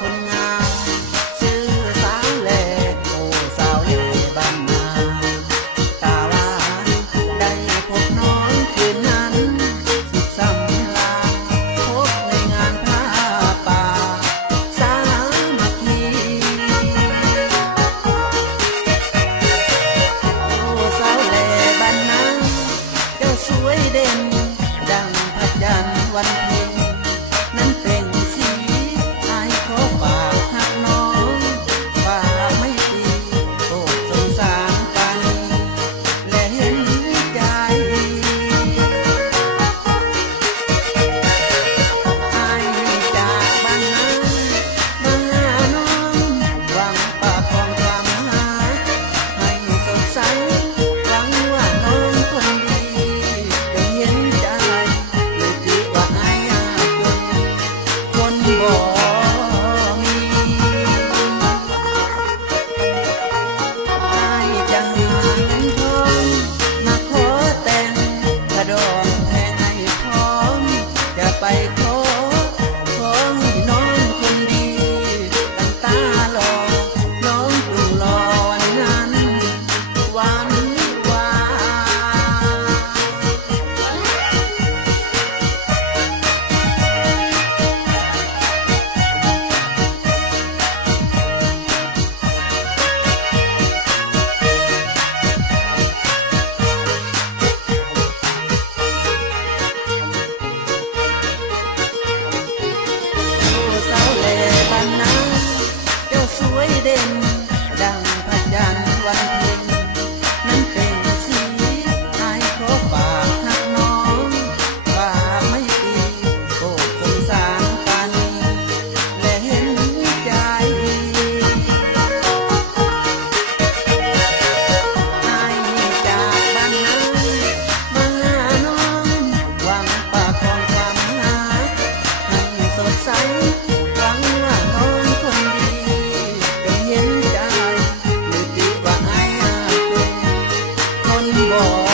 คนงามชื่อสาวเล่โอ้สาวเล่บ้านนาตาหวานได้พบน้องคืนนั้นสุขสำราญพบในงานผ้าป่าสามัคคีโอ้สาวเล่บ้านนาเจ้าสวยเด่นดังพระจันทร์วันเพ็ญนั้นเป็นไปขอให้น้องคนดีตั้งตารอน้องดูรอวันนั้นวันวสวยเด่นดังพระจันทร์วันเพ็ญนั้นเป็นสีอายขอฝากหักน้องฝากไม่ตีโปรดสงสารปานีและเห็นใจอายจากบ้านนามาหาน้องหวังปากของความหาให้สดใสหวังว่าน้องคนดีเห็นใจหรือดีว่าอายเป็นคนบ่